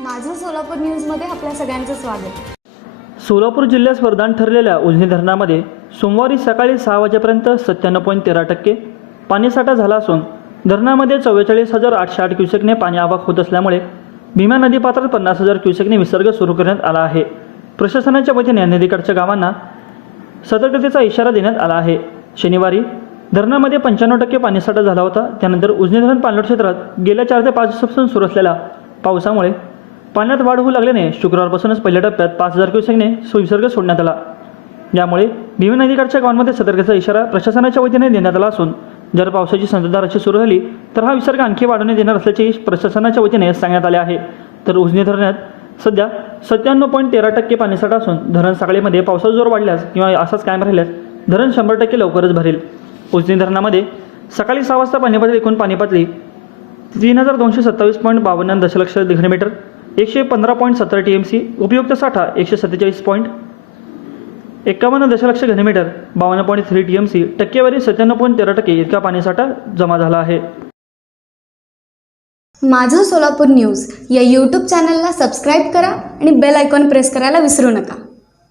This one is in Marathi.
माझं सोलापूर न्यूजमध्ये आपल्या सगळ्यांचं स्वागत. सोलापूर जिल्ह्यात वरदान ठरलेल्या उजनी धरणामध्ये सोमवारी सकाळी सहा वाजेपर्यंत सत्त्याण्णव पॉईंट तेरा टक्के पाणीसाठा झाला असून धरणामध्ये चव्वेचाळीस हजार आठशे आठ क्युसेकने पाणी आवक होत असल्यामुळे भीमा नदीपात्रात पन्नास हजार क्युसेकने विसर्ग सुरू करण्यात आला आहे. प्रशासनाच्या वतीने नदीकडच्या गावांना सतर्कतेचा इशारा देण्यात आला आहे. शनिवारी धरणामध्ये पंच्याण्णव टक्के पाणीसाठा झाला होता. त्यानंतर उजनी धरण पाणलोट क्षेत्रात गेल्या चार ते पाच दिवसापासून सुरू असलेल्या पावसामुळे पाण्यात वाढ होऊ लागल्याने शुक्रवारपासूनच पहिल्या टप्प्यात पाच हजार क्युसेकने विसर्ग सोडण्यात आला. यामुळे भीमा नदीकाठच्या गावांमध्ये सतर्कचा इशारा प्रशासनाच्या वतीने देण्यात आला असून जर पावसाची संततधार अशी सुरू झाली तर हा विसर्ग आणखी वाढवण्यात येणार असल्याचे प्रशासनाच्या वतीने सांगण्यात आले आहे. तर उजनी धरणात सध्या सत्त्याण्णव पॉईंट तेरा टक्के पाणीसाठा असून धरण साखळीमध्ये पावसाचा जोर वाढल्यास किंवा असाच कायम राहिल्यास धरण शंभर टक्के लवकरच भरेल. उजनी धरणामध्ये सकाळी सहा वाजता पाणी पातळी एकूण पाणी पातळी तीन हजार दोनशे सत्तावीस पॉईंट बावन्न दशलक्ष घनमीटर एकशे पंधरा पॉईंट सत्तर टी एम सी उपयुक्त साठा एकशे सत्तेचाळीस पॉईंट. एकावन्न दशलक्ष घनमीटर बावन्न point three T M C टक्केवारी सत्त्याण्णव पॉईंट तेरा टक्के इतका पाणीसाठा जमा झाला आहे. माझं सोलापूर न्यूज या यूट्यूब चॅनलला सबस्क्राईब करा आणि बेल आयकॉन प्रेस करायला विसरू नका.